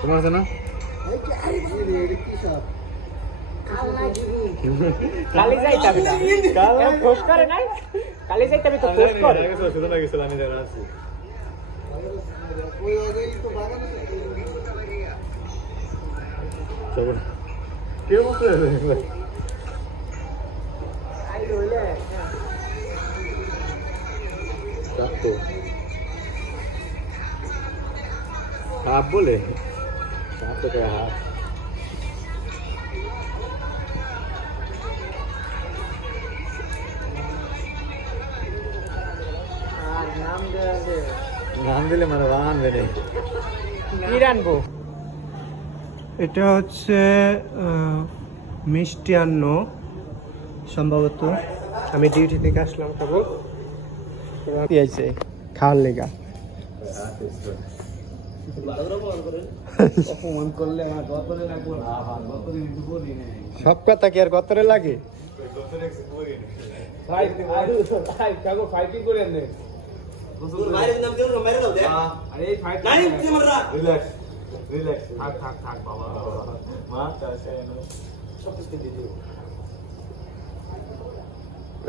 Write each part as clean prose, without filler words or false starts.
তোমার আছে না কালি যাইতে হবে না পোস্ট করে নাই কালি যাইতে হবে তো পোস্ট করে শুধু না গেছিল আমি জানা আছি কেউ বলতে আই রইলে তো হাফ বলে হাফ তো হাফ নাম দিলে মানে আনবে নেই কি রানবো এটা হচ্ছে মিষ্টি আন্ন সম্ভবত আমি ডিউটি থেকে আসলাম তখন দিয়েছে খাওয়ার লেগা সব কথা কি আর গতরে লাগে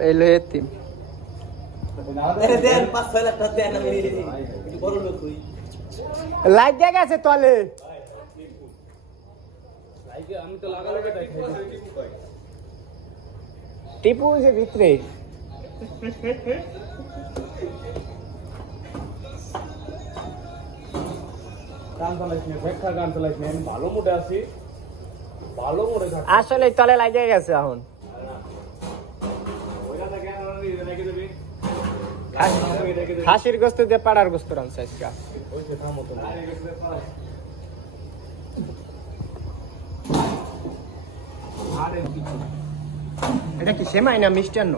এলো এতিম লাইট দিয়ে গেছে তলে টিপু যে ভিতরে আসলে তলে লাগিয়ে গেছে এখন খাসির গোস্ত দিয়ে পাড়ার গোস্ত রানছে আজকে এটা কি সেমাই না মিষ্টান্ন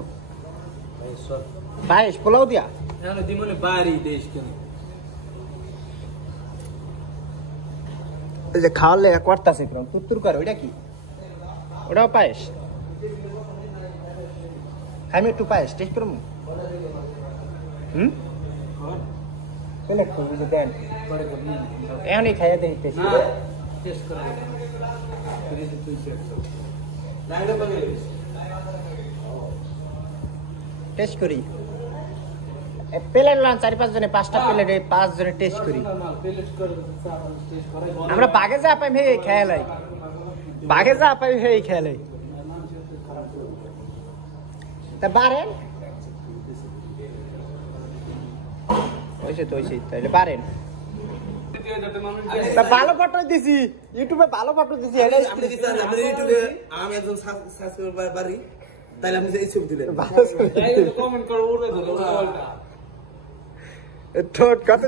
পায়েস পোলাও দিয়া এই যে খাওয়ার লেগে করতেছে তুত্তুর করে ওইটা কি ওটাও পায়েস আমি একটু পায়েস টেস্ট করবো দেন এখনই খাইয়া দেখি টেস্ট করি প্লেট লান 4-5 জনে 5টা প্লেটে 5 জনে টেস্ট করি আমরা বাগে যা পাই হে খেলাই বাগে যা পাই হে খেলাই তা বারেন ওইসে তো ওইসে তাইলে পারেন ভালো ফটো দিছি ইউটিউবে ভালো ফটো দিছি ইউটিউবে আমি একজন সাবস্ক্রাইবার বাড়ি তাইলে আপনি এই ছবি দিলেন কমেন্ট করো ঠোঁট কত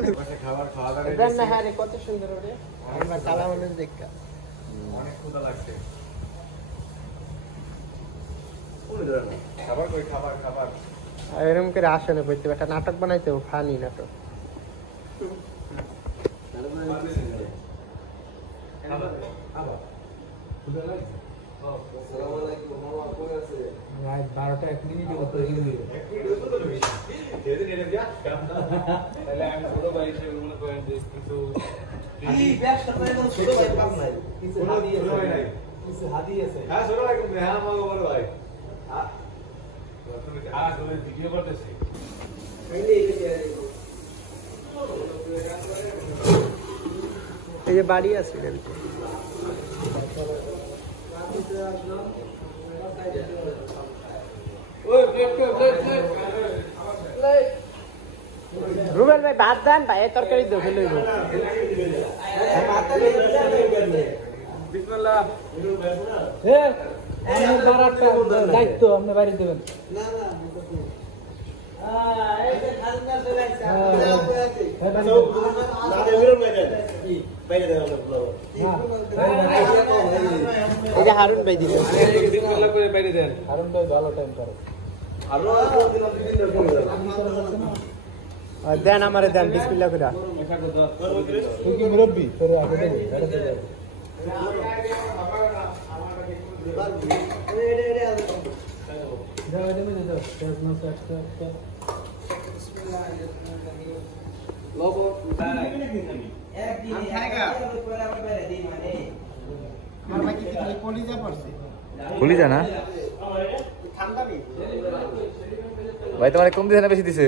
খাবার খাওয়া দাওয়া দেন না হ্যাঁ রে কত সুন্দর ওরে আমরা কালা মানুষ দেখা অনেক ক্ষুধা লাগছে খাবার কই খাবার খাবার এরকম করে আসলে বলতে একটা নাটক বানাইতে ফানি নাটক রাত 12টা 1 মিনিট মতো হিলি তাহলে আমি ছোট ভাই হিসেবে মনে করেন যে কিছু ব্যবসা করে ছোট ভাই পাম নাই কিছু হাদি আছে হ্যাঁ ছোট ভাই হ্যাঁ আমাকে বড় ভাই তুমি ভিডিও করতেছি এই যে বাড়ি আছে রুবেল ভাই ভাত দেন ভাই তরকারি দো ফেলে দায়িত্ব আপনি বাড়ি দেবেন হারুন ভাই দিল হারুন ভাই ভালো টাইম করে দেন আমারে দেন বিসমিল্লাহ করে তুই কি মুরব্বি তোর আগে দেন লবণ কলিজা না ভাই তোমার কম দিছে না বেশি দিছে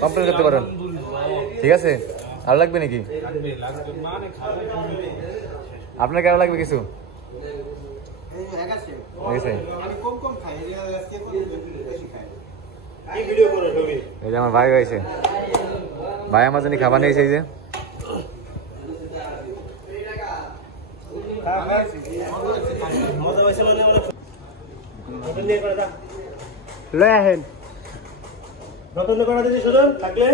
কমপ্লেন করতে পারেন ঠিক আছে আর লাগবে নাকি আপনার কেমন লাগবে কিছু ঠিক আছে এই যে আমার ভাই হয়েছে ভাই আমার জন্য খাবার নিয়েছে এই যে লয় আহেন নতুন করে দিয়েছি সুজন থাকলে